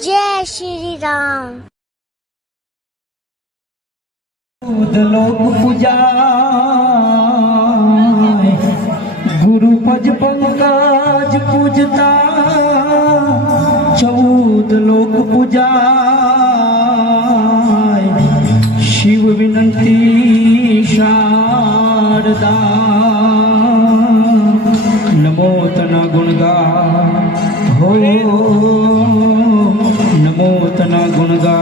जय श्री राम। लोक पूजा गुरु पज पंकज पूजता 14 लोक पूजा शिव विनंती शारदा नमो तना गुणगा हो नमो तना गुणगा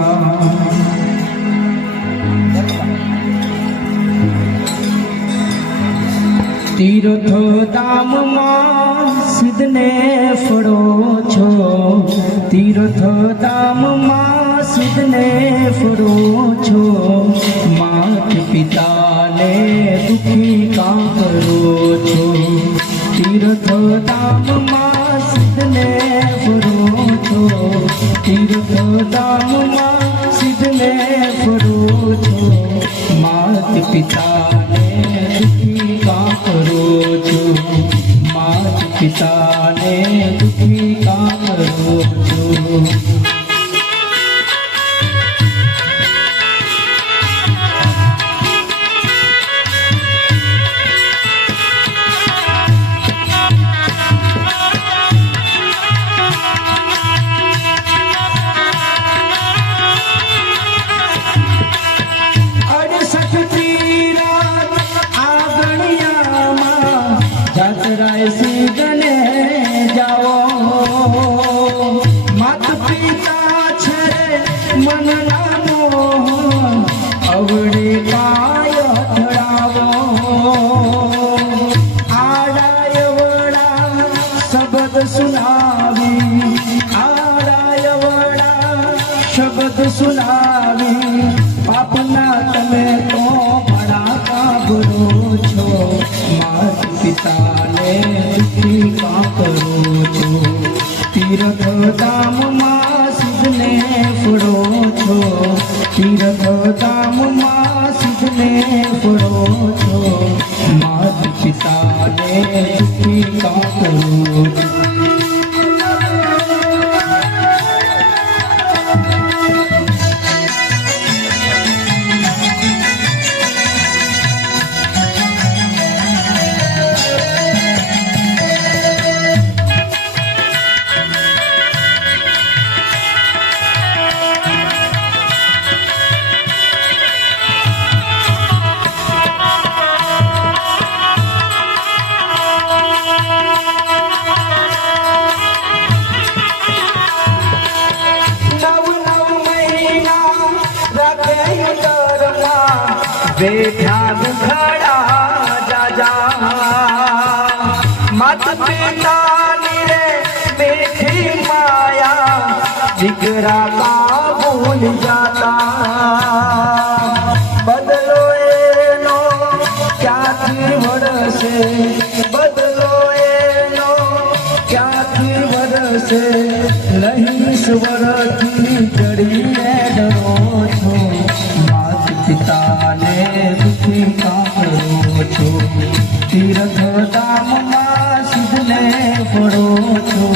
तीर्थ धाम માં સિદ્ધને ફળો છો तीर्थ धाम માં સિદ્ધને ફળો છો માત પિતાને દુખી કાં કરો છો तीर्थ धाम માં સિદ્ધને ફળો છો तीर्थ धाम માં સિદ્ધને ફળો છો માત પિતાને દુખી કાં કરો છો માત પિતાને દુખી કાં કરો છો સિદ્ધને જાઓ માત પિતા છે મનના મોહ અવળે પાય અથડાવો આડાય વડા શબ્દ સુનાવી આડાય વડા શબ્દ સુનાવી પાપના તમે તો ભડાકા ભરો છો માત પિતાને દુખી કાં કરો છો तीर्थ धाम માં સિદ્ધને ફળો છો तीर्थ धाम માં સિદ્ધને ફળો છો માત પિતાને દુખી કાં કરો છો બેઠા ખડા જાજા માત પિતાની રે બેઠી માયા દીકરા કા ભૂલ જાતા બદલો એનો ક્યાંથી વરસે બદલો એનો ક્યાંથી વરસે નહીં સ્વરથી ચડીને ડરો છો માત પિતાને દુખી કાં કરો છો तीर्थ धाम માં સિદ્ધને ફળો છો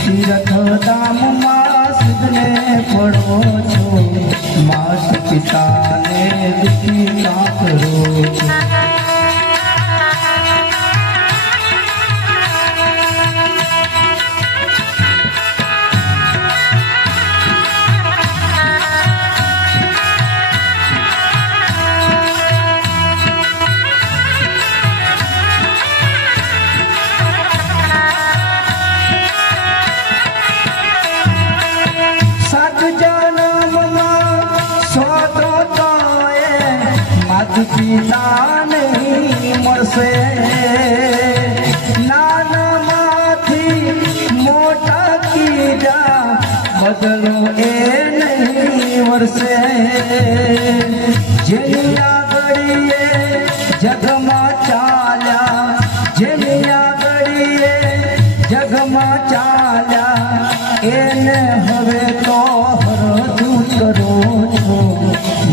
तीर्थ धाम માં સિદ્ધને ફળો છો માત પિતાને દુખી કાં કરો છો પિતા નહીં મળશે નાનમાંથી મોટા કીધા બદલો એ નહીં વરસે જેની આગળીએ જગમાં ચાલ્યા જેની આગળીએ જગમાં ચાલ્યા એને હવે તો હરજુ કરો છો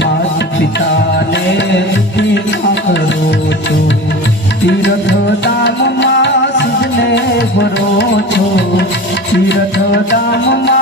માત પિતાને દુખી કાં કરો છો तीर्थ धाम માં સિદ્ધને ભરો છો तीर्थ धाम માં